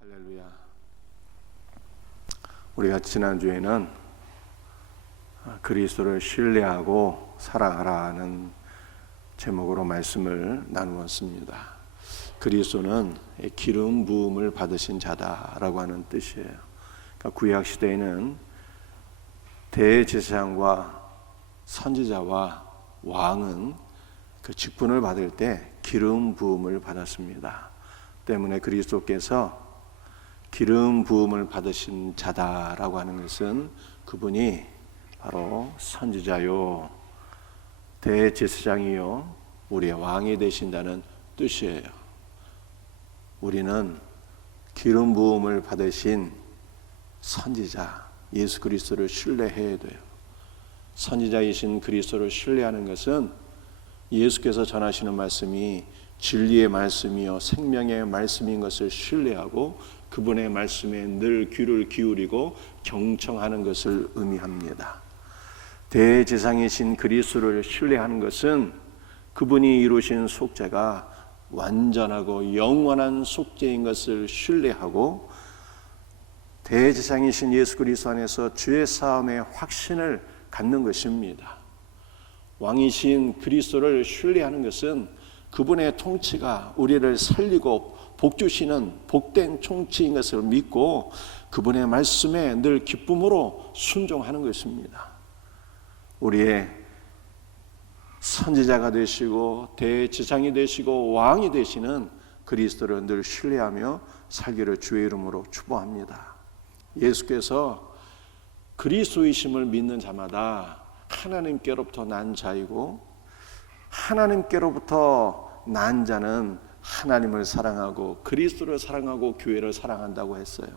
할렐루야. 우리가 지난주에는 그리스도를 신뢰하고 사랑하라는 제목으로 말씀을 나누었습니다. 그리스도는 기름 부음을 받으신 자다라고 하는 뜻이에요. 그러니까 구약 시대에는 대제사장과 선지자와 왕은 그 직분을 받을 때 기름 부음을 받았습니다. 때문에 그리스도께서 기름 부음을 받으신 자다라고 하는 것은 그분이 바로 선지자요 대제사장이요 우리의 왕이 되신다는 뜻이에요. 우리는 기름 부음을 받으신 선지자 예수 그리스도를 신뢰해야 돼요. 선지자이신 그리스도를 신뢰하는 것은 예수께서 전하시는 말씀이 진리의 말씀이요 생명의 말씀인 것을 신뢰하고 그분의 말씀에 늘 귀를 기울이고 경청하는 것을 의미합니다. 대제사장이신 그리스도를 신뢰하는 것은 그분이 이루신 속죄가 완전하고 영원한 속죄인 것을 신뢰하고 대제사장이신 예수 그리스도 안에서 죄 사함의 확신을 갖는 것입니다. 왕이신 그리스도를 신뢰하는 것은 그분의 통치가 우리를 살리고 복주시는 복된 통치인 것을 믿고 그분의 말씀에 늘 기쁨으로 순종하는 것입니다. 우리의 선지자가 되시고 대제사장이 되시고 왕이 되시는 그리스도를 늘 신뢰하며 살기를 주의 이름으로 축복합니다. 예수께서 그리스도이심을 믿는 자마다 하나님께로부터 난 자이고 하나님께로부터 난 자는 하나님을 사랑하고 그리스도를 사랑하고 교회를 사랑한다고 했어요.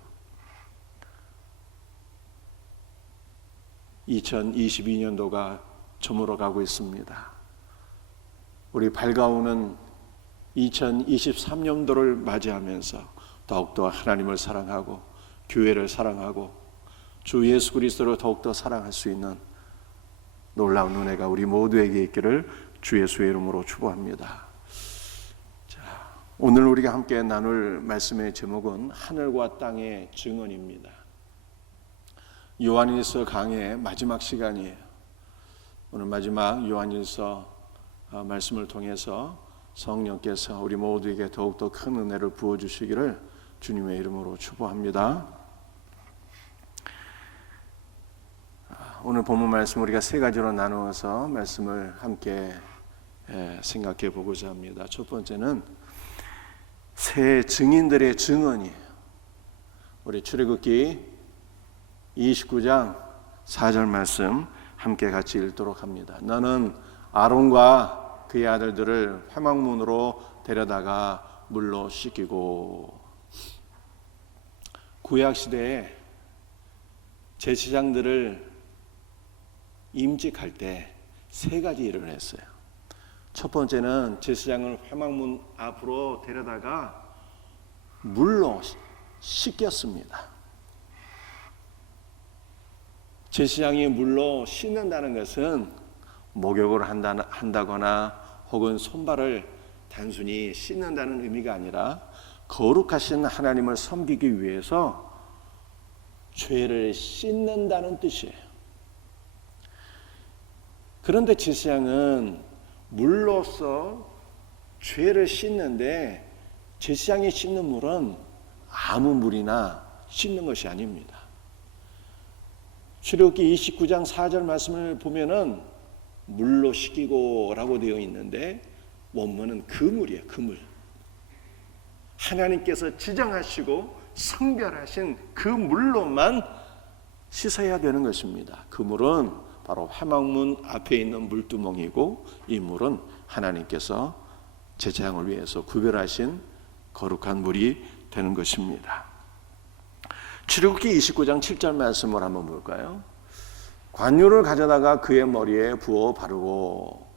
2022년도가 저물어 가고 있습니다. 우리 밝아오는 2023년도를 맞이하면서 더욱더 하나님을 사랑하고 교회를 사랑하고 주 예수 그리스도를 더욱더 사랑할 수 있는 놀라운 은혜가 우리 모두에게 있기를 주 예수의 이름으로 축복합니다. 자, 오늘 우리가 함께 나눌 말씀의 제목은 하늘과 땅의 증언입니다. 요한일서 강의 마지막 시간이에요. 오늘 마지막 요한일서 말씀을 통해서 성령께서 우리 모두에게 더욱더 큰 은혜를 부어주시기를 주님의 이름으로 축복합니다. 오늘 본문 말씀 우리가 세 가지로 나누어서 말씀을 함께 생각해 보고자 합니다. 첫 번째는 새 증인들의 증언이에요. 우리 출애굽기 29장 4절 말씀 함께 같이 읽도록 합니다. 너는 아론과 그의 아들들을 회막문으로 데려다가 물로 씻기고. 구약시대에 제사장들을 임직할 때 세 가지 일을 했어요. 첫 번째는 제사장을 회막문 앞으로 데려다가 물로 씻겼습니다. 제사장이 물로 씻는다는 것은 목욕을 한다거나 혹은 손발을 단순히 씻는다는 의미가 아니라 거룩하신 하나님을 섬기기 위해서 죄를 씻는다는 뜻이에요. 그런데 제사장은 물로써 죄를 씻는데 제사장이 씻는 물은 아무 물이나 씻는 것이 아닙니다. 출애굽기 29장 4절 말씀을 보면은 물로 씻기고 라고 되어 있는데 원문은 그 물이에요. 그 물. 하나님께서 지정하시고 성별하신 그 물로만 씻어야 되는 것입니다. 그 물은 바로 회막문 앞에 있는 물두멍이고 이 물은 하나님께서 제사장을 위해서 구별하신 거룩한 물이 되는 것입니다. 출애굽기 29장 7절 말씀을 한번 볼까요? 관유를 가져다가 그의 머리에 부어 바르고.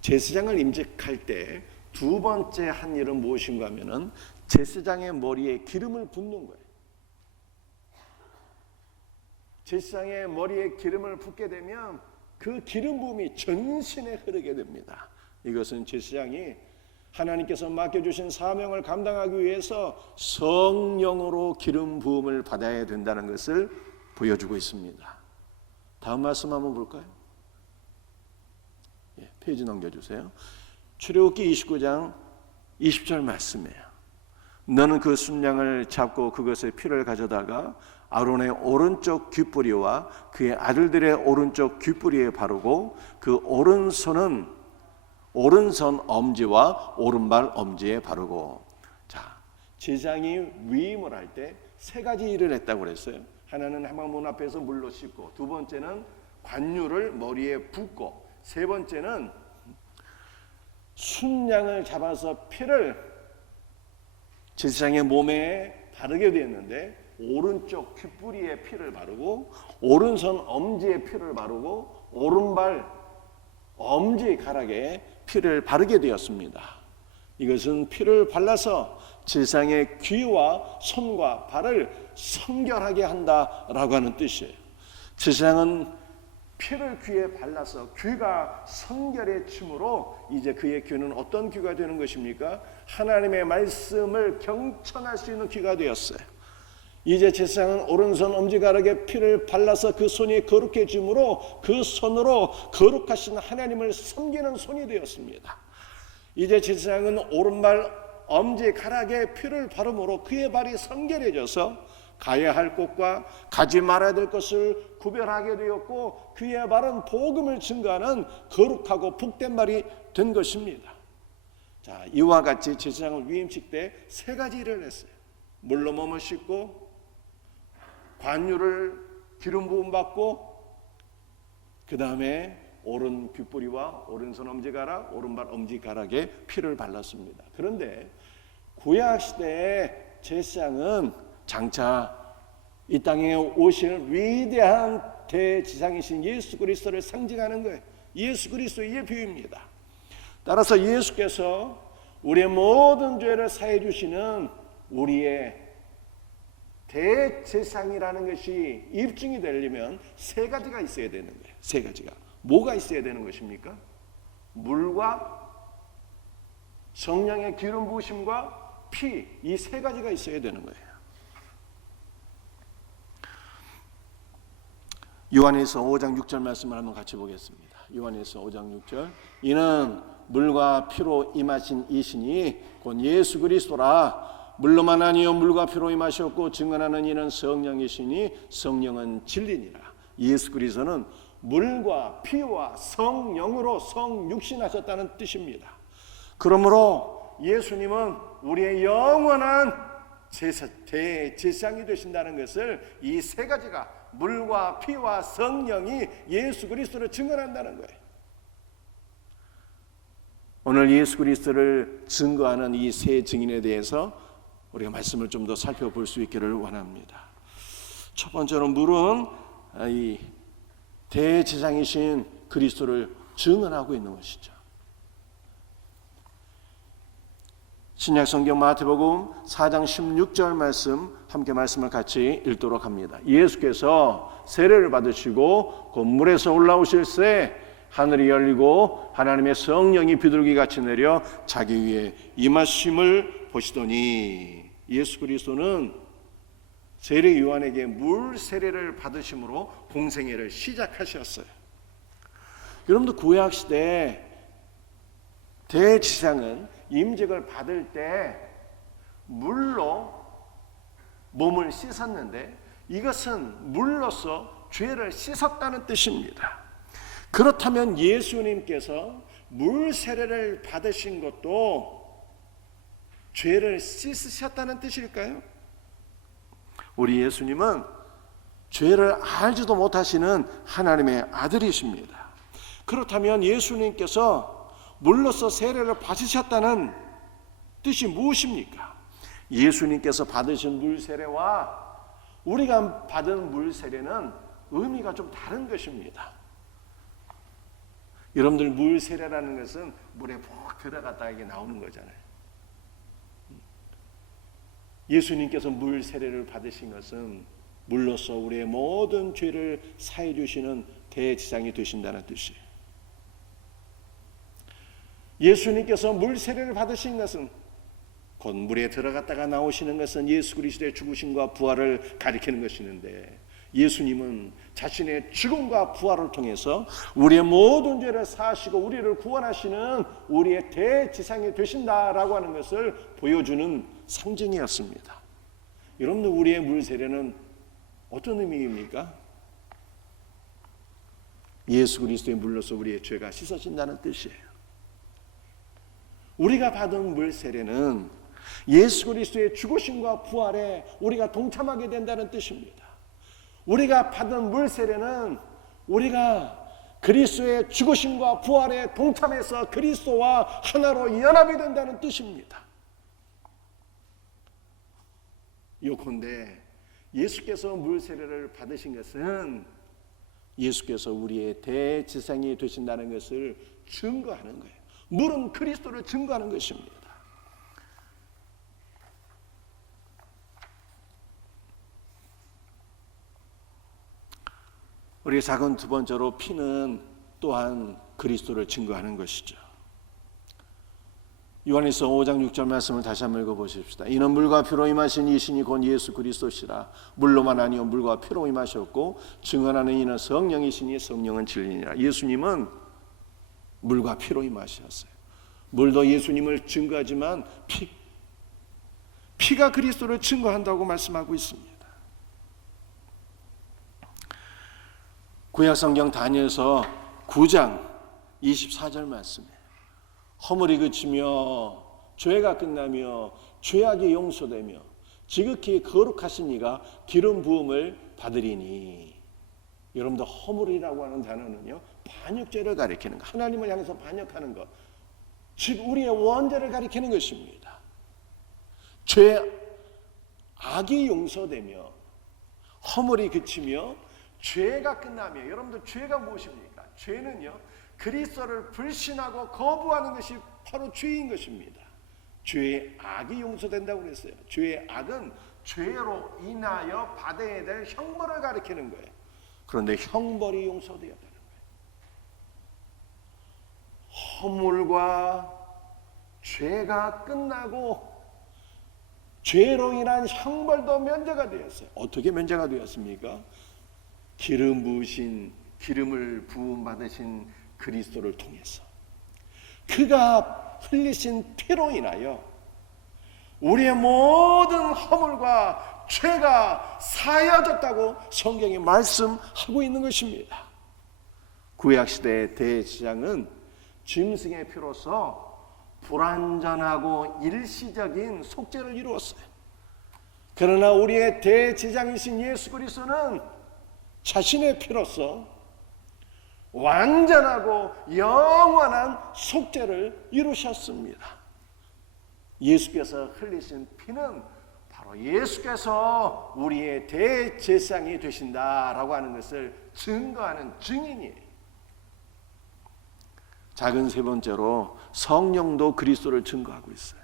제사장을 임직할 때 두 번째 한 일은 무엇인가 하면은 제사장의 머리에 기름을 붓는 거예요. 제사장의 머리에 기름을 붓게 되면 그 기름 부음이 전신에 흐르게 됩니다. 이것은 제사장이 하나님께서 맡겨주신 사명을 감당하기 위해서 성령으로 기름 부음을 받아야 된다는 것을 보여주고 있습니다. 다음 말씀 한번 볼까요? 페이지 넘겨주세요. 출애굽기 29장 20절 말씀이에요. 너는 그 순양을 잡고 그것의 피를 가져다가 아론의 오른쪽 귓뿌리와 그의 아들들의 오른쪽 귓뿌리에 바르고 그 오른손은 오른손 엄지와 오른발 엄지에 바르고. 자, 제사장이 위임을 할 때 세 가지 일을 했다고 그랬어요. 하나는 회막문 앞에서 물로 씻고, 두 번째는 관유를 머리에 붓고, 세 번째는 순양을 잡아서 피를 제사장의 몸에 바르게 되었는데 오른쪽 귓뿌리에 피를 바르고 오른손 엄지에 피를 바르고 오른발 엄지가락에 피를 바르게 되었습니다. 이것은 피를 발라서 제사장의 귀와 손과 발을 성결하게 한다라고 하는 뜻이에요. 제사장은 피를 귀에 발라서 귀가 성결해짐으로 이제 그의 귀는 어떤 귀가 되는 것입니까? 하나님의 말씀을 경청할 수 있는 귀가 되었어요. 이제 제사장은 오른손 엄지가락에 피를 발라서 그 손이 거룩해짐으로 그 손으로 거룩하신 하나님을 섬기는 손이 되었습니다. 이제 제사장은 오른발 엄지가락에 피를 바름으로 그의 발이 성결해져서 가야 할 곳과 가지 말아야 될 것을 구별하게 되었고 그의 발은 복음을 증거하는 거룩하고 복된 발이 된 것입니다. 자, 이와 같이 제사장을 위임식 때 세 가지 일을 했어요. 물로 몸을 씻고 관유를 기름 부음 받고 그 다음에 오른 귓뿌리와 오른손 엄지가락, 오른발 엄지가락에 피를 발랐습니다. 그런데 구약 시대의 제사장은 장차 이 땅에 오실 위대한 대지상이신 예수 그리스도를 상징하는 거예요. 예수 그리스도의 비유입니다. 따라서 예수께서 우리의 모든 죄를 사해 주시는 우리의 대제사장이라는 것이 입증이 되려면 세 가지가 있어야 되는 거예요. 세 가지가. 뭐가 있어야 되는 것입니까? 물과 성령의 기름 부으심과 피, 이 세 가지가 있어야 되는 거예요. 요한일서 5장 6절 말씀을 한번 같이 보겠습니다. 요한일서 5장 6절. 이는 물과 피로 임하신 이신이 곧 예수 그리스도라. 물로만 아니요 물과 피로 임하셨고 증언하는 이는 성령이시니 성령은 진리니라. 예수 그리스도는 물과 피와 성령으로 성육신하셨다는 뜻입니다. 그러므로 예수님은 우리의 영원한 대제사장이 되신다는 것을 이 세 가지가 물과 피와 성령이 예수 그리스도를 증언한다는 거예요. 오늘 예수 그리스도를 증거하는 이 세 증인에 대해서 우리가 말씀을 좀 더 살펴볼 수 있기를 원합니다. 첫 번째로 물은 이 대제사장이신 그리스도를 증언하고 있는 것이죠. 신약 성경 마태복음 4장 16절 말씀 함께 말씀을 같이 읽도록 합니다. 예수께서 세례를 받으시고 그 물에서 올라오실새 하늘이 열리고 하나님의 성령이 비둘기같이 내려 자기 위에 임하심을 보시더니 예수 그리스도는 세례 요한에게 물 세례를 받으심으로 공생애를 시작하셨어요. 여러분들 구약 시대 대제사장은 임직을 받을 때 물로 몸을 씻었는데 이것은 물로서 죄를 씻었다는 뜻입니다. 그렇다면 예수님께서 물 세례를 받으신 것도 죄를 씻으셨다는 뜻일까요? 우리 예수님은 죄를 알지도 못하시는 하나님의 아들이십니다. 그렇다면 예수님께서 물로서 세례를 받으셨다는 뜻이 무엇입니까? 예수님께서 받으신 물 세례와 우리가 받은 물 세례는 의미가 좀 다른 것입니다. 여러분들 물 세례라는 것은 물에 푹 들어갔다 이게 나오는 거잖아요. 예수님께서 물 세례를 받으신 것은 물로서 우리의 모든 죄를 사해 주시는 대제사장이 되신다는 뜻이에요. 예수님께서 물 세례를 받으신 것은, 곧 물에 들어갔다가 나오시는 것은 예수 그리스도의 죽으심과 부활을 가리키는 것이는데, 예수님은 자신의 죽음과 부활을 통해서 우리의 모든 죄를 사하시고 우리를 구원하시는 우리의 대지상이 되신다라고 하는 것을 보여주는 상징이었습니다. 여러분들, 우리의 물 세례는 어떤 의미입니까? 예수 그리스도의 물로서 우리의 죄가 씻어진다는 뜻이에요. 우리가 받은 물 세례는 예수 그리스도의 죽으심과 부활에 우리가 동참하게 된다는 뜻입니다. 우리가 받은 물 세례는 우리가 그리스도의 죽으심과 부활에 동참해서 그리스도와 하나로 연합이 된다는 뜻입니다. 요컨대 예수께서 물 세례를 받으신 것은 예수께서 우리의 대지상이 되신다는 것을 증거하는 거예요. 물은 그리스도를 증거하는 것입니다. 우리 작은 두 번째로, 피는 또한 그리스도를 증거하는 것이죠. 요한일서 5장 6절 말씀을 다시 한번 읽어보십시다. 이는 물과 피로 임하신 이신이 곧 예수 그리스도시라. 물로만 아니요 물과 피로 임하셨고 증언하는 이는 성령이시니 성령은 진리니라. 예수님은 물과 피로 임하셨어요. 물도 예수님을 증거하지만 피가 그리스도를 증거한다고 말씀하고 있습니다. 구약성경 다니엘서 9장 24절 말씀이에요. 허물이 그치며 죄가 끝나며 죄악이 용서되며 지극히 거룩하신 이가 기름 부음을 받으리니. 여러분들, 허물이라고 하는 단어는요, 반역죄를 가리키는 것, 하나님을 향해서 반역하는 것, 즉 우리의 원죄를 가리키는 것입니다. 악이 용서되며 허물이 그치며 죄가 끝나며. 여러분들, 죄가 무엇입니까? 죄는요, 그리스도를 불신하고 거부하는 것이 바로 죄인 것입니다. 죄의 악이 용서된다고 그랬어요. 죄의 악은 죄로 인하여 받아야 될 형벌을 가리키는 거예요. 그런데 형벌이 용서되었다는 거예요. 허물과 죄가 끝나고 죄로 인한 형벌도 면제가 되었어요. 어떻게 면제가 되었습니까? 기름을 부음 받으신 그리스도를 통해서, 그가 흘리신 피로 인하여 우리의 모든 허물과 죄가 사하여졌다고 성경이 말씀하고 있는 것입니다. 구약시대의 대제사장은 짐승의 피로서 불완전하고 일시적인 속죄를 이루었어요. 그러나 우리의 대제사장이신 예수 그리스도는 자신의 피로서 완전하고 영원한 속죄를 이루셨습니다. 예수께서 흘리신 피는 바로 예수께서 우리의 대제사장이 되신다라고 하는 것을 증거하는 증인이에요. 작은 세 번째로, 성령도 그리스도를 증거하고 있어요.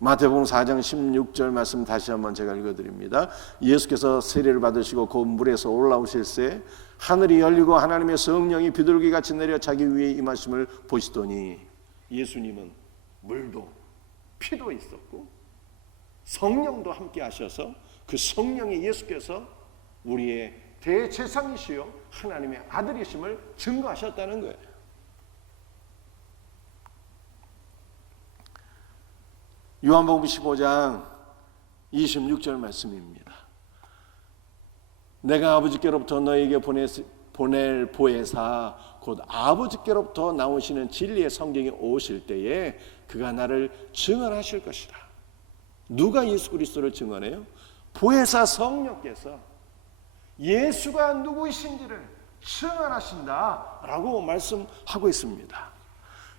마태복음 4장 16절 말씀 다시 한번 제가 읽어드립니다. 예수께서 세례를 받으시고 곧 물에서 올라오실새 하늘이 열리고 하나님의 성령이 비둘기같이 내려 자기 위에 임하심을 보시더니. 예수님은 물도 피도 있었고 성령도 함께 하셔서 그 성령이 예수께서 우리의 대제사장이시요 하나님의 아들이심을 증거하셨다는 거예요. 요한복음 15장 26절 말씀입니다. 내가 아버지께로부터 너에게 보낼 보혜사 곧 아버지께로부터 나오시는 진리의 성경이 오실 때에 그가 나를 증언하실 것이라. 누가 예수 그리스도를 증언해요? 보혜사 성령께서 예수가 누구이신지를 증언하신다라고 말씀하고 있습니다.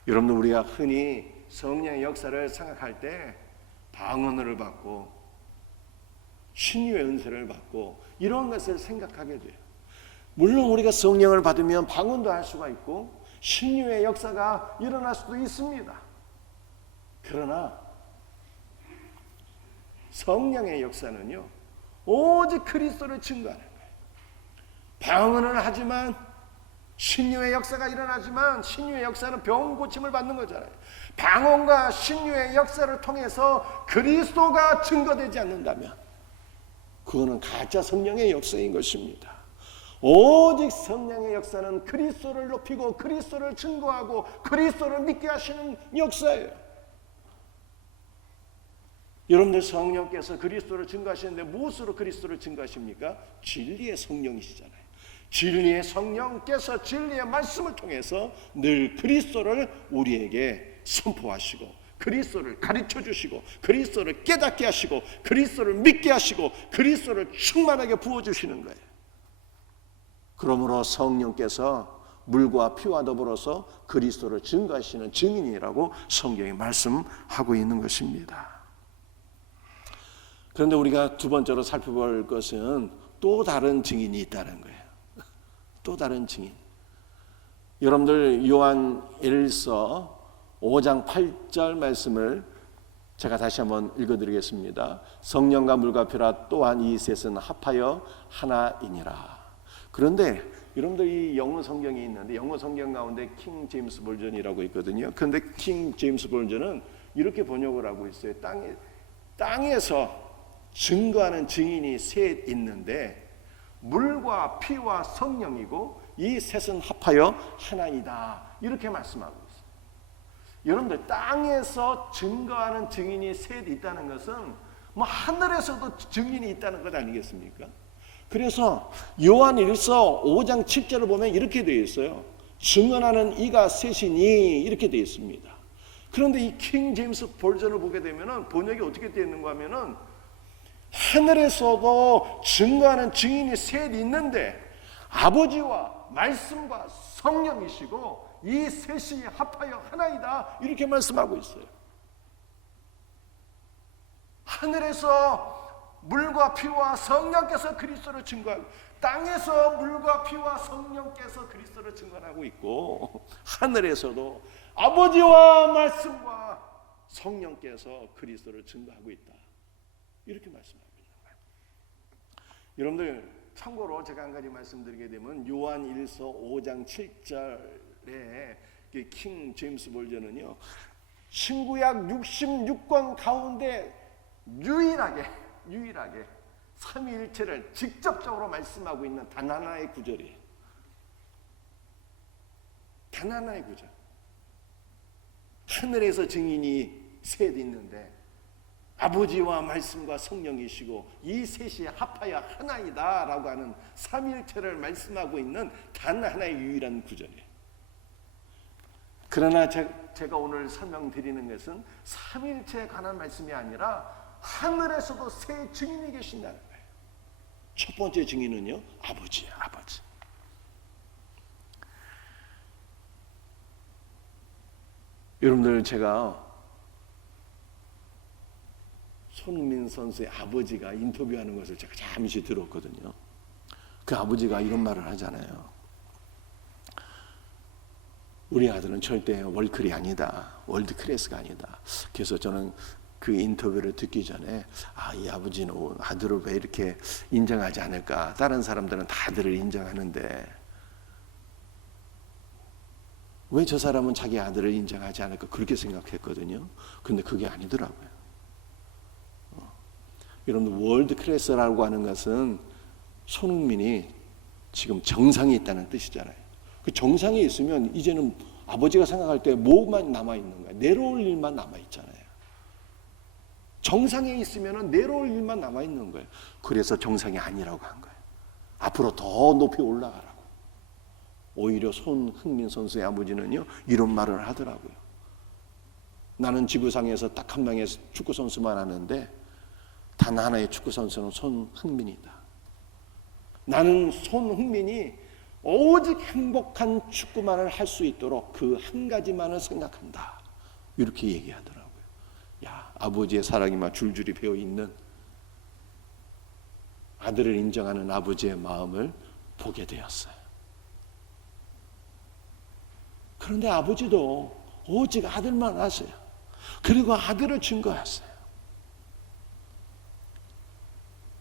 여러분, 우리가 흔히 성령의 역사를 생각할 때 방언을 받고 신유의 은사를 받고 이런 것을 생각하게 돼요. 물론 우리가 성령을 받으면 방언도 할 수가 있고 신유의 역사가 일어날 수도 있습니다. 그러나 성령의 역사는요, 오직 그리스도를 증거하는 거예요. 방언을 하지만 신유의 역사가 일어나지만 신유의 역사는 병 고침을 받는 거잖아요. 방언과 신유의 역사를 통해서 그리스도가 증거되지 않는다면 그거는 가짜 성령의 역사인 것입니다. 오직 성령의 역사는 그리스도를 높이고 그리스도를 증거하고 그리스도를 믿게 하시는 역사예요. 여러분들 성령께서 그리스도를 증거하시는데 무엇으로 그리스도를 증거하십니까? 진리의 성령이시잖아요. 진리의 성령께서 진리의 말씀을 통해서 늘 그리스도를 우리에게 선포하시고 그리스도를 가르쳐 주시고 그리스도를 깨닫게 하시고 그리스도를 믿게 하시고 그리스도를 충만하게 부어주시는 거예요. 그러므로 성령께서 물과 피와 더불어서 그리스도를 증거하시는 증인이라고 성경이 말씀하고 있는 것입니다. 그런데 우리가 두 번째로 살펴볼 것은 또 다른 증인이 있다는 거예요. 또 다른 증인. 여러분들 요한 1서 5장 8절 말씀을 제가 다시 한번 읽어드리겠습니다. 성령과 물과 피라 또한 이 셋은 합하여 하나이니라. 그런데 여러분들 이 영어 성경이 있는데 영어 성경 가운데 킹 제임스 버전이라고 있거든요. 그런데 킹 제임스 버전은 이렇게 번역을 하고 있어요. 땅에서 증거하는 증인이 셋 있는데 물과 피와 성령이고 이 셋은 합하여 하나이다. 이렇게 말씀하고 있어요. 여러분들 땅에서 증거하는 증인이 셋 있다는 것은 뭐 하늘에서도 증인이 있다는 것 아니겠습니까? 그래서 요한 1서 5장 7절을 보면 이렇게 되어 있어요. 증언하는 이가 셋이니 이렇게 되어 있습니다. 그런데 이 킹 제임스 버전을 보게 되면 번역이 어떻게 되어 있는가 하면은 하늘에서도 증거하는 증인이 셋 있는데 아버지와 말씀과 성령이시고 이 셋이 합하여 하나이다 이렇게 말씀하고 있어요. 하늘에서 물과 피와 성령께서 그리스도를 증거하고 땅에서 물과 피와 성령께서 그리스도를 증거하고 있고 하늘에서도 아버지와 말씀과 성령께서 그리스도를 증거하고 있다. 이렇게 말씀하고 있는 거예요. 여러분들 참고로 제가 한 가지 말씀드리게 되면 요한 1서 5장 7절에 킹 제임스 버전은요. 신구약 66권 가운데 유일하게 삼위일체를 직접적으로 말씀하고 있는 단 하나의 구절이에요. 단 하나의 구절. 하늘에서 증인이 셋 있는데 아버지와 말씀과 성령이시고 이 셋이 합하여 하나이다 라고 하는 삼위일체를 말씀하고 있는 단 하나의 유일한 구절이에요. 그러나 제가 오늘 설명드리는 것은 삼위일체에 관한 말씀이 아니라 하늘에서도 세 증인이 계신다는 거예요. 첫 번째 증인은요, 아버지예요. 아버지. 여러분들 제가 손흥민 선수의 아버지가 인터뷰하는 것을 제가 잠시 들었거든요. 그 아버지가 이런 말을 하잖아요. 우리 아들은 절대 월클이 아니다. 월드 클래스가 아니다. 그래서 저는 그 인터뷰를 듣기 전에 이 아버지는 아들을 왜 이렇게 인정하지 않을까? 다른 사람들은 다 아들을 인정하는데 왜 저 사람은 자기 아들을 인정하지 않을까? 그렇게 생각했거든요. 근데 그게 아니더라고요. 여러분 월드 클래스라고 하는 것은 손흥민이 지금 정상에 있다는 뜻이잖아요. 그 정상에 있으면 이제는 아버지가 생각할 때 뭐만 남아있는 거예요? 내려올 일만 남아있잖아요. 정상에 있으면 내려올 일만 남아있는 거예요. 그래서 정상이 아니라고 한 거예요. 앞으로 더 높이 올라가라고. 오히려 손흥민 선수의 아버지는요 이런 말을 하더라고요. 나는 지구상에서 딱 한 명의 축구 선수만 하는데 단 하나의 축구 선수는 손흥민이다. 나는 손흥민이 오직 행복한 축구만을 할 수 있도록 그 한 가지만을 생각한다. 이렇게 얘기하더라고요. 야, 아버지의 사랑이 막 줄줄이 배어 있는 아들을 인정하는 아버지의 마음을 보게 되었어요. 그런데 아버지도 오직 아들만 아세요. 그리고 아들을 증거했어요.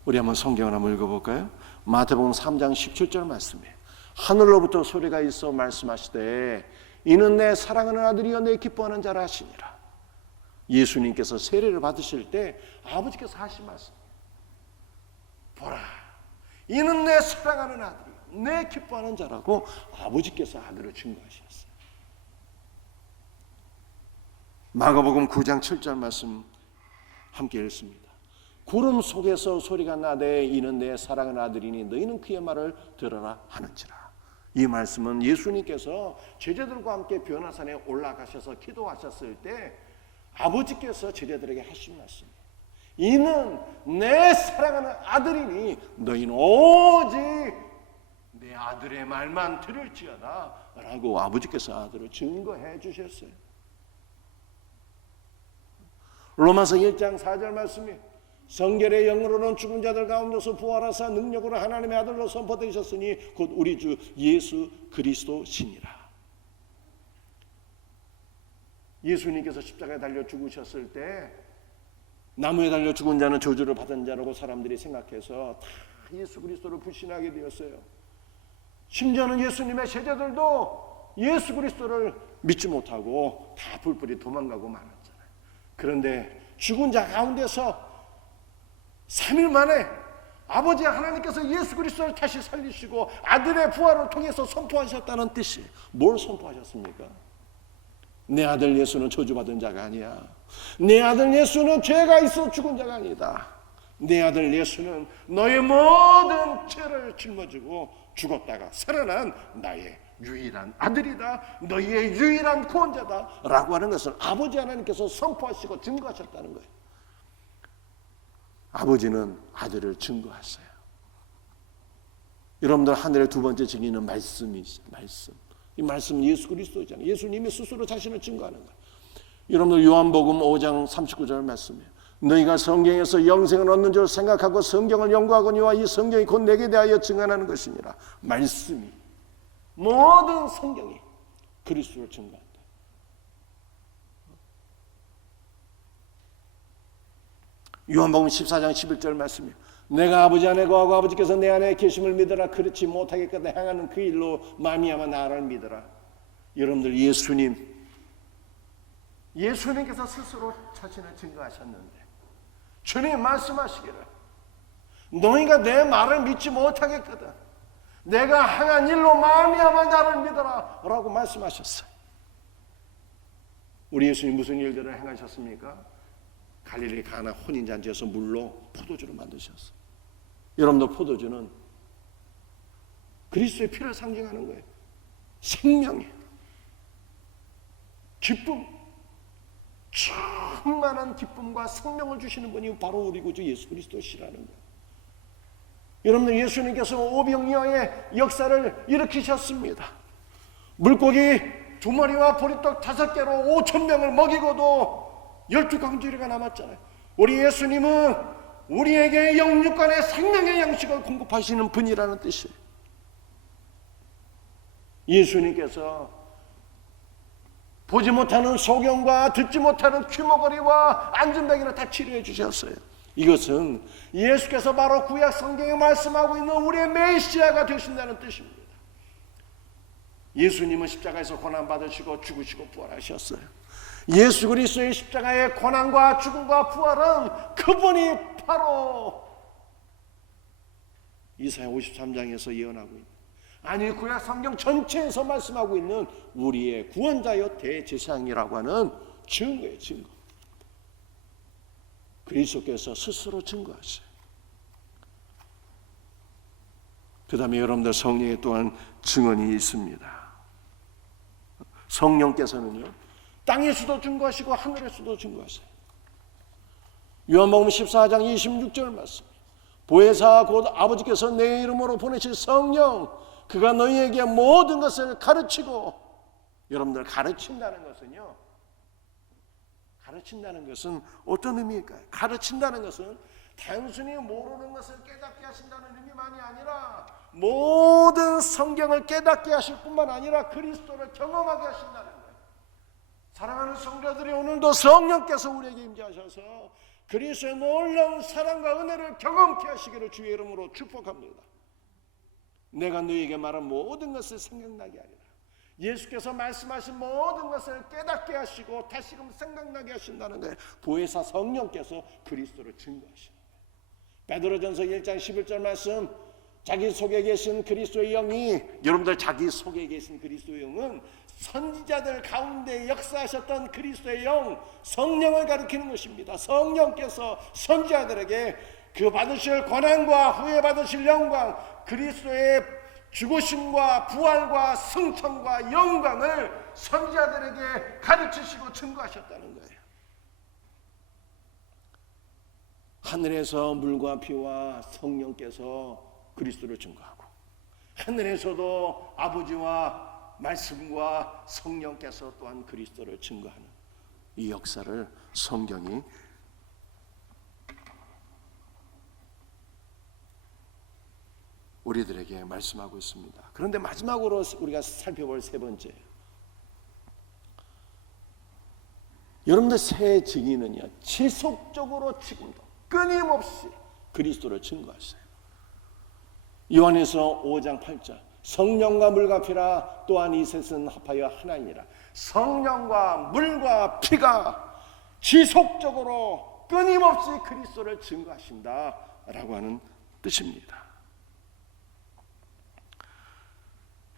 우리 한번 성경을 한번 읽어볼까요? 마태복음 3장 17절 말씀이에요. 하늘로부터 소리가 있어 말씀하시되 이는 내 사랑하는 아들이여 내 기뻐하는 자라 하시니라. 예수님께서 세례를 받으실 때 아버지께서 하신 말씀, 보라 이는 내 사랑하는 아들이요 내 기뻐하는 자라고 아버지께서 아들을 증거하셨어요. 마가복음 9장 7절 말씀 함께 읽습니다. 구름 속에서 소리가 나되 이는 내 사랑하는 아들이니 너희는 그의 말을 들어라 하는지라. 이 말씀은 예수님께서 제자들과 함께 변화산에 올라가셔서 기도하셨을 때 아버지께서 제자들에게 하신 말씀이에요. 이는 내 사랑하는 아들이니 너희는 오직 내 아들의 말만 들을지어다 라고 아버지께서 아들을 증거해 주셨어요. 로마서 1장 4절 말씀이 성결의 영으로는 죽은 자들 가운데서 부활하사 능력으로 하나님의 아들로 선포되셨으니 곧 우리 주 예수 그리스도시니라. 예수님께서 십자가에 달려 죽으셨을 때 나무에 달려 죽은 자는 저주를 받은 자라고 사람들이 생각해서 다 예수 그리스도를 불신하게 되었어요. 심지어는 예수님의 제자들도 예수 그리스도를 믿지 못하고 다 불불이 도망가고 말았잖아요. 그런데 죽은 자 가운데서 3일 만에 아버지 하나님께서 예수 그리스도를 다시 살리시고 아들의 부활을 통해서 선포하셨다는 뜻이 뭘 선포하셨습니까? 내 아들 예수는 저주받은 자가 아니야. 내 아들 예수는 죄가 있어 죽은 자가 아니다. 내 아들 예수는 너의 모든 죄를 짊어지고 죽었다가 살아난 나의 유일한 아들이다. 너희의 유일한 구원자다 라고 하는 것을 아버지 하나님께서 선포하시고 증거하셨다는 거예요. 아버지는 아들을 증거하셨어요. 여러분들 하늘의 두 번째 증인은 말씀이 있어요. 말씀. 이 말씀은 예수 그리스도잖아요. 예수님이 스스로 자신을 증거하는 거예요. 여러분들 요한복음 5장 39절 말씀이에요. 너희가 성경에서 영생을 얻는 줄 생각하고 성경을 연구하거니와 이 성경이 곧 내게 대하여 증언하는 것이니라. 말씀이 모든 성경이 그리스도를 증거한다. 요한복음 14장 11절 말씀이에요. 내가 아버지 안에 거하고 아버지께서 내 안에 계심을 믿으라. 그렇지 못하겠거든 행하는 그 일로 말미암아 나를 믿으라. 여러분들 예수님께서 스스로 자신을 증거하셨는데 주님 말씀하시기를 너희가 내 말을 믿지 못하겠거든 내가 행한 일로 말미암아 나를 믿어라 라고 말씀하셨어요. 우리 예수님 무슨 일들을 행하셨습니까? 갈릴리 가나 혼인잔치에서 물로 포도주를 만드셨어요. 여러분들 포도주는 그리스도의 피를 상징하는 거예요. 생명이에요. 기쁨, 충만한 기쁨과 생명을 주시는 분이 바로 우리 구주 예수 그리스도시라는 거예요. 여러분들 예수님께서 오병이어의 역사를 일으키셨습니다. 물고기 2마리와 보리떡 5개로 5,000명을 먹이고도 12강주리가 남았잖아요. 우리 예수님은 우리에게 영육간의 생명의 양식을 공급하시는 분이라는 뜻이에요. 예수님께서 보지 못하는 소경과 듣지 못하는 귀머거리와 안진뱅이를 다 치료해 주셨어요. 이것은 예수께서 바로 구약 성경에 말씀하고 있는 우리의 메시아가 되신다는 뜻입니다. 예수님은 십자가에서 고난받으시고 죽으시고 부활하셨어요. 예수 그리스도의 십자가의 고난과 죽음과 부활은 그분이 바로 이사야 53장에서 예언하고 있는 아니 구약 성경 전체에서 말씀하고 있는 우리의 구원자여 대제사장이라고 하는 증거의 증거. 그리스도께서 스스로 증거하세요. 그 다음에 여러분들 성령에 또한 증언이 있습니다. 성령께서는요 땅에서도 증거하시고 하늘에서도 증거하세요. 요한복음 14장 26절 말씀. 보혜사 곧 아버지께서 내 이름으로 보내실 성령 그가 너희에게 모든 것을 가르치고 여러분들 가르친다는 것은 어떤 의미일까요? 가르친다는 것은 단순히 모르는 것을 깨닫게 하신다는 의미만이 아니라 모든 성경을 깨닫게 하실 뿐만 아니라 그리스도를 경험하게 하신다는 거예요. 사랑하는 성도들이 오늘도 성령께서 우리에게 임재하셔서 그리스도의 놀라운 사랑과 은혜를 경험케 하시기를 주의 이름으로 축복합니다. 내가 너에게 말한 모든 것을 생각나게 하리라. 예수께서 말씀하신 모든 것을 깨닫게 하시고 다시금 생각나게 하신다는 거예요. 보혜사 성령께서 그리스도를 증거하시는 거예요. 베드로전서 1장 11절 말씀, 자기 속에 계신 그리스도의 영이, 여러분들 자기 속에 계신 그리스도의 영은 선지자들 가운데 역사하셨던 그리스도의 영, 성령을 가리키는 것입니다. 성령께서 선지자들에게 그 받으실 권한과 후에 받으실 영광, 그리스도의 죽으심과 부활과 승천과 영광을 선지자들에게 가르치시고 증거하셨다는 거예요. 하늘에서 물과 피와 성령께서 그리스도를 증거하고, 하늘에서도 아버지와 말씀과 성령께서 또한 그리스도를 증거하는 이 역사를 성경이 우리들에게 말씀하고 있습니다. 그런데 마지막으로 우리가 살펴볼 세 번째, 여러분들 새 증인은요, 지속적으로 지금도 끊임없이 그리스도를 증거하세요. 요한에서 5장 8절, 성령과 물과 피라 또한 이 셋은 합하여 하나니라. 성령과 물과 피가 지속적으로 끊임없이 그리스도를 증거하신다라고 하는 뜻입니다.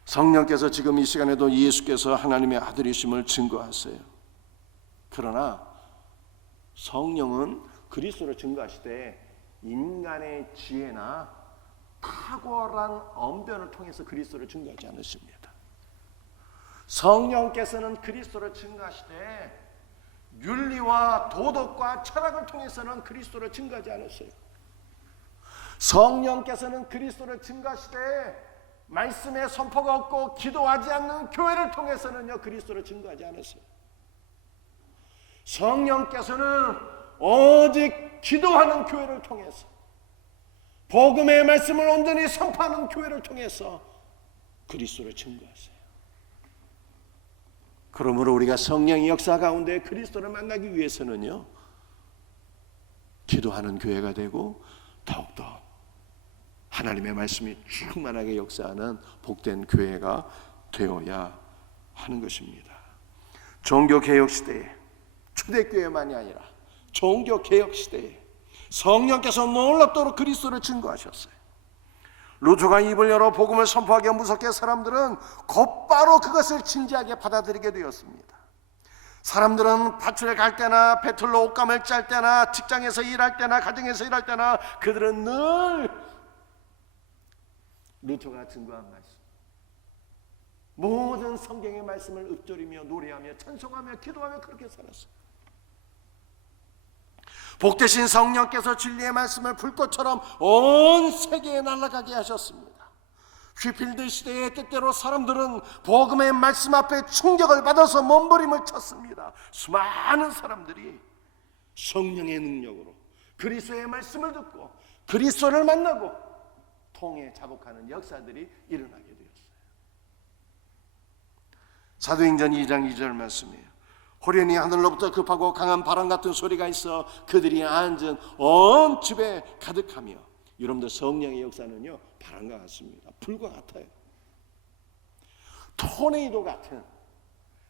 성령께서 지금 이 시간에도 예수께서 하나님의 아들이심을 증거하세요. 그러나 성령은 그리스도를 증거하시되 인간의 지혜나 탁월한 언변을 통해서 그리스도를 증거하지 않으십니다. 성령께서는 그리스도를 증거하시되 윤리와 도덕과 철학을 통해서는 그리스도를 증거하지 않으세요. 성령께서는 그리스도를 증거하시되 말씀의 선포가 없고 기도하지 않는 교회를 통해서는요, 그리스도를 증거하지 않으세요. 성령께서는 오직 기도하는 교회를 통해서, 복음의 말씀을 온전히 선포하는 교회를 통해서 그리스도를 증거하세요. 그러므로 우리가 성령의 역사 가운데 그리스도를 만나기 위해서는요, 기도하는 교회가 되고 더욱더 하나님의 말씀이 충만하게 역사하는 복된 교회가 되어야 하는 것입니다. 종교개혁 시대에, 초대교회만이 아니라 종교개혁 시대에 성령께서 놀랍도록 그리스도를 증거하셨어요. 루터가 입을 열어 복음을 선포하기가 무섭게 사람들은 곧바로 그것을 진지하게 받아들이게 되었습니다. 사람들은 밭을 갈 때나 배틀로 옷감을 짤 때나 직장에서 일할 때나 가정에서 일할 때나 그들은 늘 루터가 증거한 말씀, 모든 성경의 말씀을 읊조리며 노래하며 찬송하며 기도하며 그렇게 살았어요. 복되신 성령께서 진리의 말씀을 불꽃처럼 온 세계에 날아가게 하셨습니다. 휘필드 시대의 때때로 사람들은 복음의 말씀 앞에 충격을 받아서 몸부림을 쳤습니다. 수많은 사람들이 성령의 능력으로 그리스도의 말씀을 듣고 그리스도를 만나고 통해 자복하는 역사들이 일어나게 되었어요. 사도행전 2장 2절 말씀이에요. 호련히 하늘로부터 급하고 강한 바람 같은 소리가 있어 그들이 앉은 온 집에 가득하며, 여러분들 성령의 역사는요, 바람과 같습니다. 불과 같아요. 토네이도 같은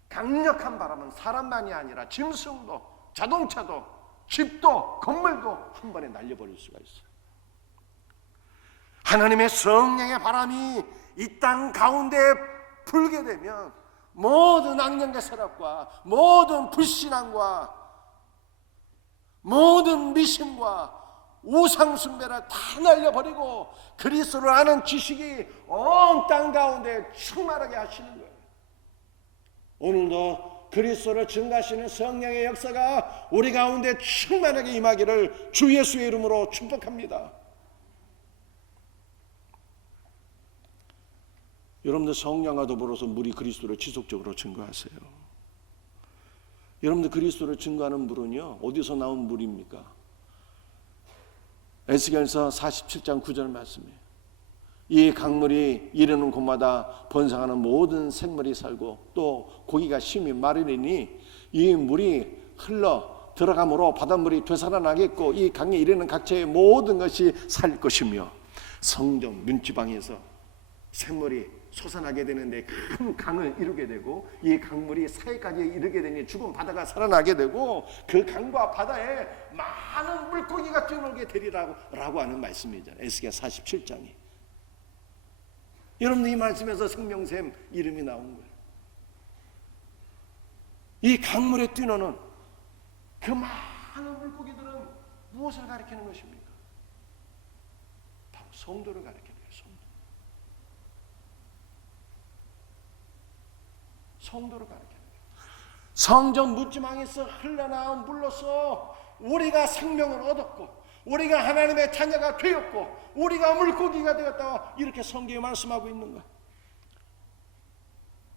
강력한 바람은 사람만이 아니라 짐승도, 자동차도, 집도, 건물도 한 번에 날려버릴 수가 있어요. 하나님의 성령의 바람이 이 땅 가운데 불게 되면 모든 악령과 세력과 모든 불신앙과 모든 미신과 우상숭배를 다 날려버리고 그리스도를 아는 지식이 온 땅 가운데 충만하게 하시는 거예요. 오늘도 그리스도를 증거하시는 성령의 역사가 우리 가운데 충만하게 임하기를 주 예수의 이름으로 축복합니다. 여러분들 성령과 더불어서 물이 그리스도를 지속적으로 증거하세요. 여러분들 그리스도를 증거하는 물은요, 어디서 나온 물입니까? 에스겔서 47장 9절 말씀이에요. 이 강물이 이르는 곳마다 번성하는 모든 생물이 살고 또 고기가 심히 마르리니 이 물이 흘러 들어감으로 바닷물이 되살아나겠고 이 강에 이르는 각처의 모든 것이 살 것이며 성전 문지방에서 샘물이 솟아나게 되는데 큰 강을 이루게 되고, 이 강물이 사해까지 이르게 되니 죽은 바다가 살아나게 되고, 그 강과 바다에 많은 물고기가 뛰어놀게 되리라고 하는 말씀이잖아요. 에스겔 47장이. 여러분, 이 말씀에서 생명샘 이름이 나온 거예요. 이 강물에 뛰노는 그 많은 물고기들은 무엇을 가리키는 것입니까? 바로 성도를 가리키는 거예요. 성도를 가리키는 거예요. 성전 묻지망에서 흘러나온 물로서 우리가 생명을 얻었고, 우리가 하나님의 자녀가 되었고, 우리가 물고기가 되었다, 이렇게 성경에 말씀하고 있는 거예요.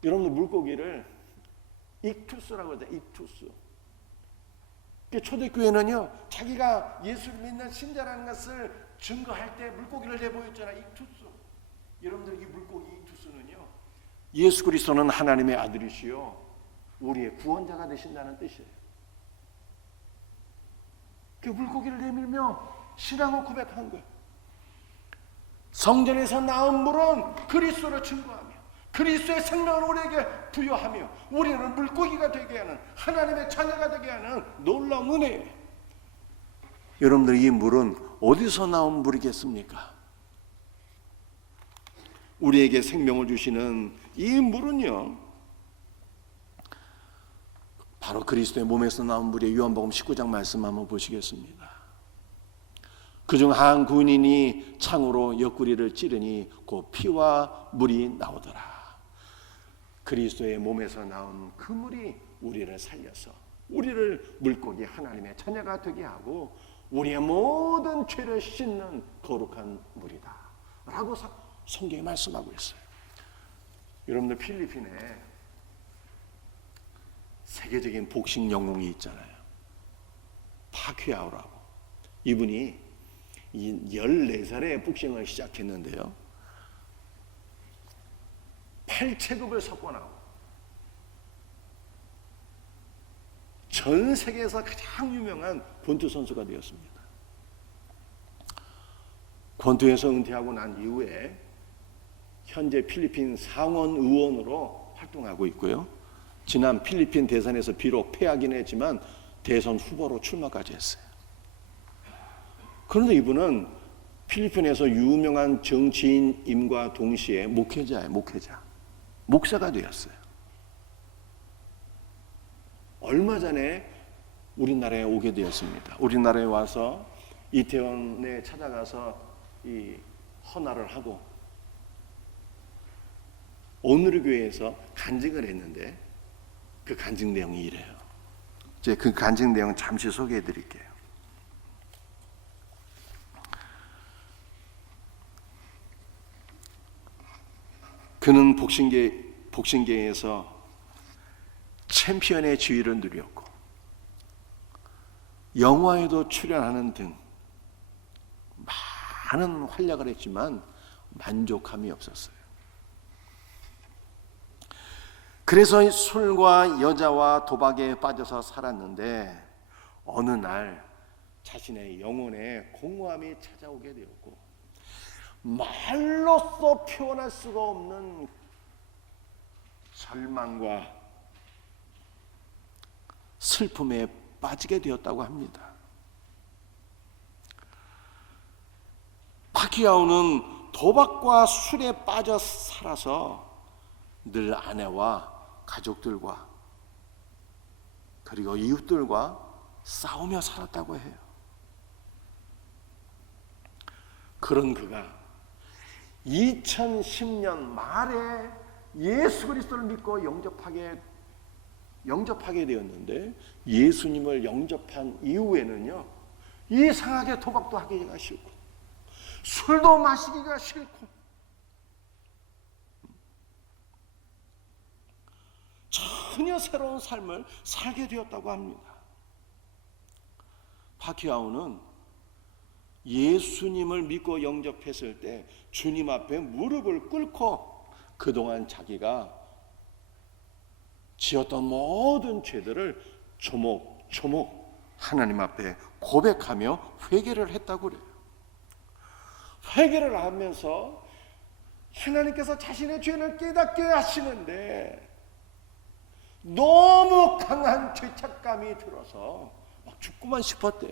여러분들, 물고기를 익투스라고 하죠. 익투스. 초대교회는요, 자기가 예수를 믿는 신자라는 것을 증거할 때 물고기를 내보였잖아요. 익투스. 여러분들, 이 물고기 익투스는요, 예수 그리스도는 하나님의 아들이시요 우리의 구원자가 되신다는 뜻이에요. 그 물고기를 내밀며 신앙을 고백한 거예요. 성전에서 나온 물은 그리스도를 증거하며 그리스도의 생명을 우리에게 부여하며 우리를 물고기가 되게 하는, 하나님의 자녀가 되게 하는 놀라운 은혜예요. 여러분들, 이 물은 어디서 나온 물이겠습니까? 우리에게 생명을 주시는 이 물은요, 바로 그리스도의 몸에서 나온 물이에요. 요한복음 19장 말씀 한번 보시겠습니다. 그중 한 군인이 창으로 옆구리를 찌르니 그 피와 물이 나오더라. 그리스도의 몸에서 나온 그 물이 우리를 살려서 우리를 물고기 하나님의 자녀가 되게 하고 우리의 모든 죄를 씻는 거룩한 물이다 라고 성경에 말씀하고 있어요. 여러분들, 필리핀에 세계적인 복싱 영웅이 있잖아요. 파퀴아오라고. 이분이 14살에 복싱을 시작했는데요, 8체급을 석권하고 전 세계에서 가장 유명한 권투 선수가 되었습니다. 권투에서 은퇴하고 난 이후에 현재 필리핀 상원 의원으로 활동하고 있고요. 지난 필리핀 대선에서 비록 패하긴 했지만 대선 후보로 출마까지 했어요. 그런데 이분은 필리핀에서 유명한 정치인임과 동시에 목회자예요. 목사가 되었어요. 얼마 전에 우리나라에 오게 되었습니다. 우리나라에 와서 이태원에 찾아가서 이 헌화를 하고 오늘의 교회에서 간증을 했는데, 그 간증 내용이 이래요. 이제 그 간증 내용 잠시 소개해 드릴게요. 그는 복싱계에서 챔피언의 지위를 누렸고 영화에도 출연하는 등 많은 활약을 했지만 만족함이 없었어요. 그래서 술과 여자와 도박에 빠져서 살았는데 어느 날 자신의 영혼에 공허함이 찾아오게 되었고 말로써 표현할 수가 없는 절망과 슬픔에 빠지게 되었다고 합니다. 파키아오는 도박과 술에 빠져 살아서 늘 아내와 가족들과 그리고 이웃들과 싸우며 살았다고 해요. 그런 그가 2010년 말에 예수 그리스도를 믿고 영접하게 되었는데, 예수님을 영접한 이후에는요, 이상하게 도박도 하기가 싫고 술도 마시기가 싫고 전혀 새로운 삶을 살게 되었다고 합니다. 파키아오는 예수님을 믿고 영접했을 때 주님 앞에 무릎을 꿇고 그동안 자기가 지었던 모든 죄들을 조목조목 하나님 앞에 고백하며 회개를 했다고 그래요. 회개를 하면서 하나님께서 자신의 죄를 깨닫게 하시는데 너무 강한 죄책감이 들어서 막 죽고만 싶었대요.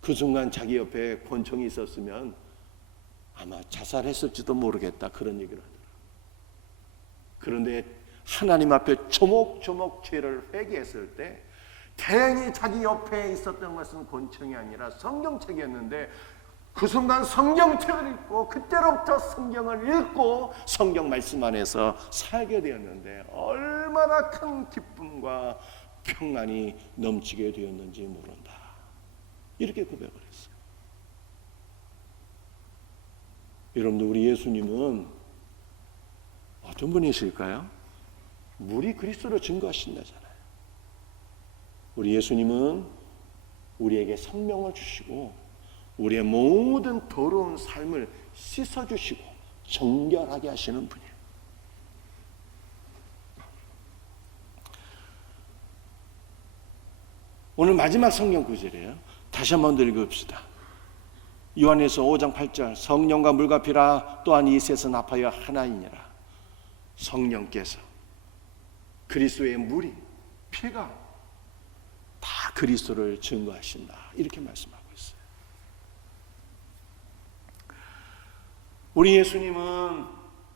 그 순간 자기 옆에 권총이 있었으면 아마 자살했을지도 모르겠다, 그런 얘기를 하더라고요. 그런데 하나님 앞에 조목조목 죄를 회개했을 때 다행히 자기 옆에 있었던 것은 권총이 아니라 성경책이었는데 그 순간 성경책을 읽고 그때로부터 성경을 읽고 성경 말씀 안에서 살게 되었는데 얼마나 큰 기쁨과 평안이 넘치게 되었는지 모른다, 이렇게 고백을 했어요. 여러분들, 우리 예수님은 어떤 분이실까요? 물이 그리스도로 증거하신다잖아요. 우리 예수님은 우리에게 생명을 주시고 우리의 모든 더러운 삶을 씻어주시고 정결하게 하시는 분이에요. 오늘 마지막 성경 구절이에요. 다시 한번 읽읍시다. 요한에서 5장 8절, 성령과 물과 피라 또한 이 셋은 합하여 하나이니라. 성령께서, 그리스도의 물이, 피가 다 그리스도를 증거하신다, 이렇게 말씀하고 있어요. 우리 예수님은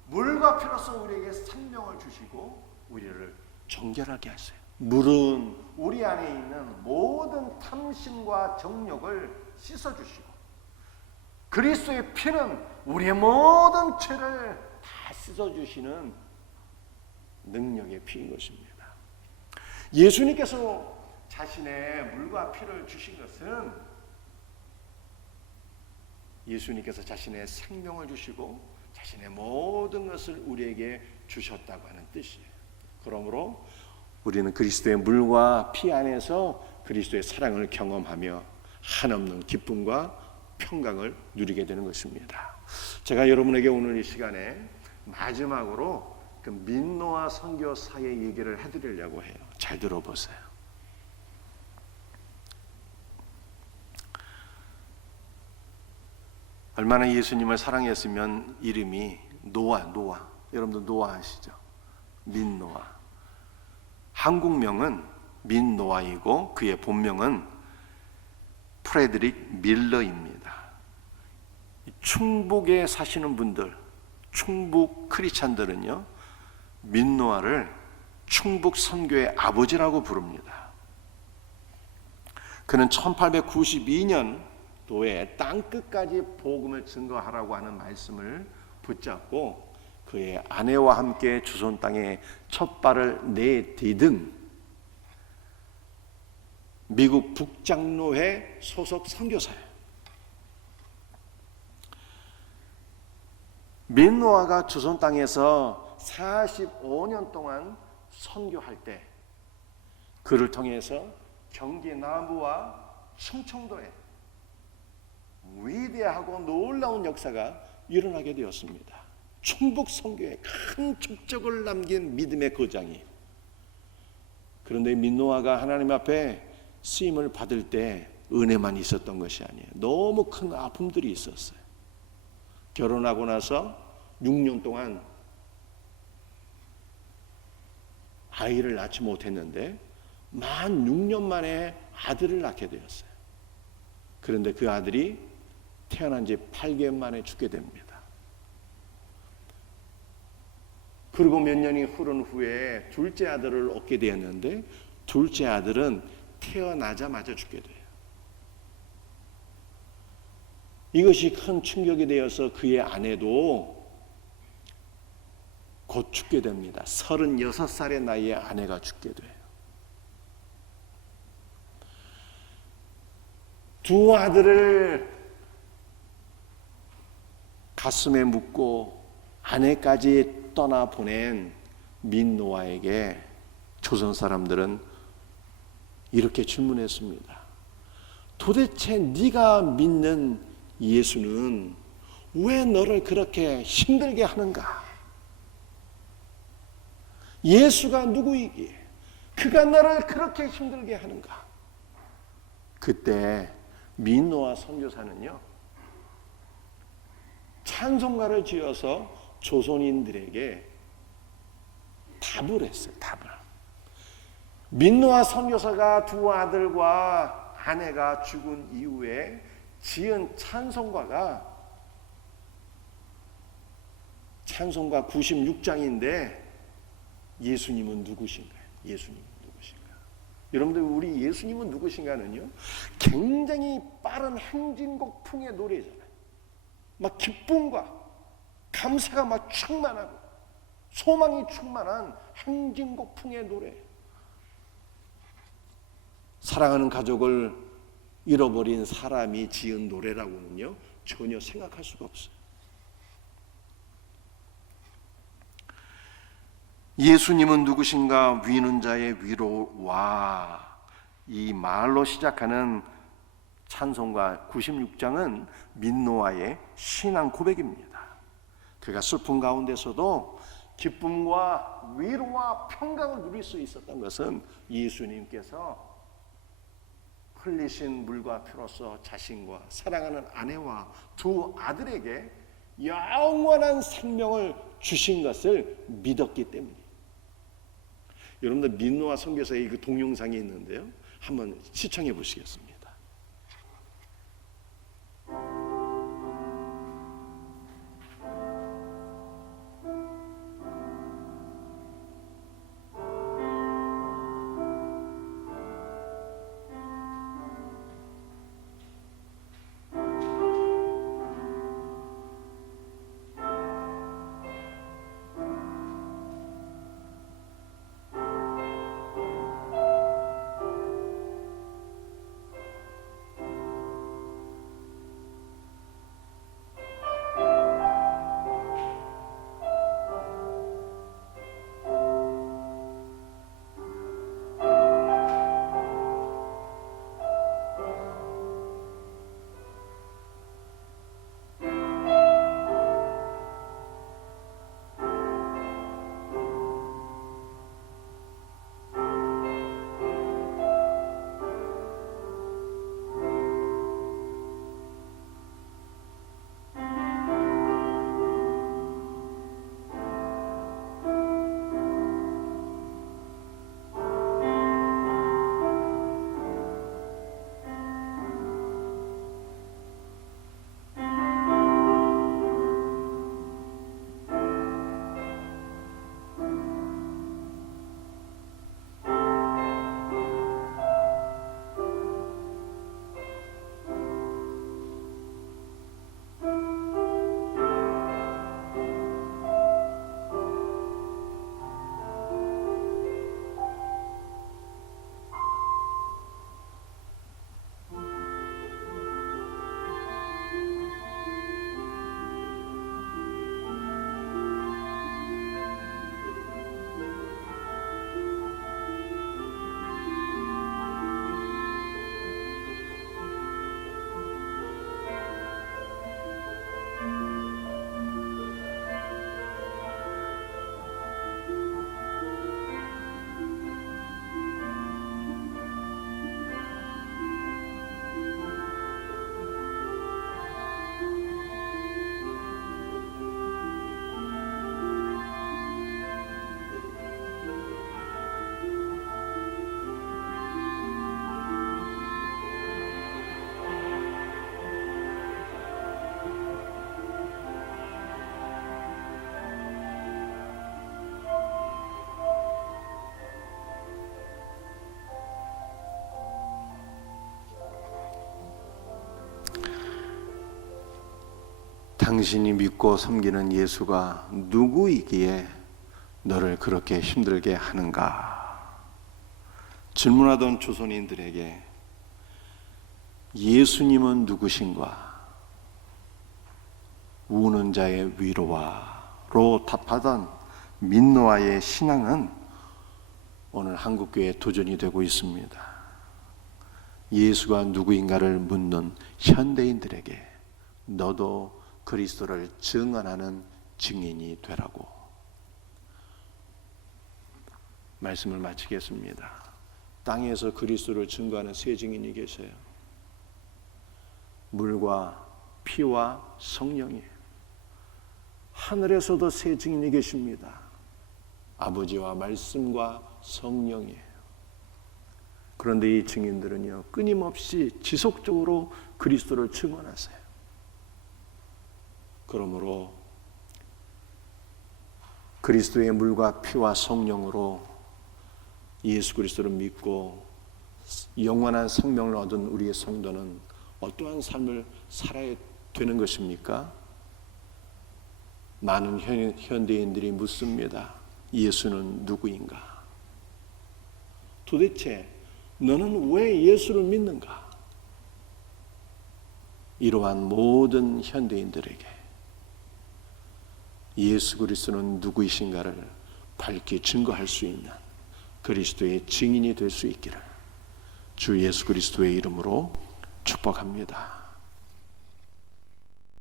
물과 피로서 우리에게 생명을 주시고 우리를 정결하게 하세요. 물은 우리 안에 있는 모든 탐심과 정욕을 씻어주시고 그리스도의 피는 우리의 모든 죄를 다 씻어주시는 능력의 피인 것입니다. 예수님께서 자신의 물과 피를 주신 것은 예수님께서 자신의 생명을 주시고 자신의 모든 것을 우리에게 주셨다고 하는 뜻이에요. 그러므로 우리는 그리스도의 물과 피 안에서 그리스도의 사랑을 경험하며 한없는 기쁨과 평강을 누리게 되는 것입니다. 제가 여러분에게 오늘 이 시간에 마지막으로 그 민노아 선교사의 얘기를 해드리려고 해요. 잘 들어보세요. 얼마나 예수님을 사랑했으면 이름이 노아. 여러분들 노아 아시죠? 민노아. 한국명은 민노아이고 그의 본명은 프레드릭 밀러입니다. 충북에 사시는 분들, 충북 크리스찬들은요, 민노아를 충북 선교의 아버지라고 부릅니다. 그는 1892년도에 땅끝까지 복음을 증거하라고 하는 말씀을 붙잡고 그의 아내와 함께 주선 땅에 첫 발을 내디딘 미국 북장로회 소속 선교사예요. 민노아가 주선 땅에서 45년 동안 선교할 때 그를 통해서 경기 남부와 충청도에 위대하고 놀라운 역사가 일어나게 되었습니다. 충북 선교에 큰 족적을 남긴 믿음의 거장이. 그런데 민노아가 하나님 앞에 쓰임을 받을 때 은혜만 있었던 것이 아니에요. 너무 큰 아픔들이 있었어요. 결혼하고 나서 6년 동안 아이를 낳지 못했는데 만 6년 만에 아들을 낳게 되었어요. 그런데 그 아들이 태어난 지 8개월 만에 죽게 됩니다. 그리고 몇 년이 흐른 후에 둘째 아들을 얻게 되었는데 둘째 아들은 태어나자마자 죽게 돼요. 이것이 큰 충격이 되어서 그의 아내도 곧 죽게 됩니다. 36살의 나이에 아내가 죽게 돼요. 두 아들을 가슴에 묻고 아내까지 떠나보낸 민노아에게 조선 사람들은 이렇게 질문했습니다. 도대체 네가 믿는 예수는 왜 너를 그렇게 힘들게 하는가? 예수가 누구이기에 그가 너를 그렇게 힘들게 하는가? 그때 민노아 선교사는요, 찬송가를 지어서 조선인들에게 답을 했어요. 답을. 민노아 선교사가 두 아들과 아내가 죽은 이후에 지은 찬송가가 찬송가 96장인데 예수님은 누구신가요? 예수님은 누구신가? 여러분들, 우리 예수님은 누구신가는요, 굉장히 빠른 행진곡 풍의 노래잖아요. 막 기쁨과 감사가 막 충만하고 소망이 충만한 행진곡 풍의 노래. 사랑하는 가족을 잃어버린 사람이 지은 노래라고는요 전혀 생각할 수가 없어요. 예수님은 누구신가? 위는 자의 위로와, 이 말로 시작하는 찬송가 96장은 민노아의 신앙 고백입니다. 그가 슬픔 가운데서도 기쁨과 위로와 평강을 누릴 수 있었던 것은 예수님께서 흘리신 물과 피로써 자신과 사랑하는 아내와 두 아들에게 영원한 생명을 주신 것을 믿었기 때문이에요. 여러분들, 민노아 선교사의 그 동영상이 있는데요, 한번 시청해 보시겠습니다. 당신이 믿고 섬기는 예수가 누구이기에 너를 그렇게 힘들게 하는가? 질문하던 조선인들에게 예수님은 누구신가? 우는 자의 위로와로 답하던 민노아의 신앙은 오늘 한국교회의 도전이 되고 있습니다. 예수가 누구인가를 묻는 현대인들에게 너도 그리스도를 증언하는 증인이 되라고. 말씀을 마치겠습니다. 땅에서 그리스도를 증거하는 세 증인이 계세요. 물과 피와 성령이에요. 하늘에서도 세 증인이 계십니다. 아버지와 말씀과 성령이에요. 그런데 이 증인들은요, 끊임없이 지속적으로 그리스도를 증언하세요. 그러므로 그리스도의 물과 피와 성령으로 예수 그리스도를 믿고 영원한 생명을 얻은 우리의 성도는 어떠한 삶을 살아야 되는 것입니까? 많은 현대인들이 묻습니다. 예수는 누구인가? 도대체 너는 왜 예수를 믿는가? 이러한 모든 현대인들에게 예수 그리스도는 누구이신가를 밝게 증거할 수 있는 그리스도의 증인이 될 수 있기를 주 예수 그리스도의 이름으로 축복합니다.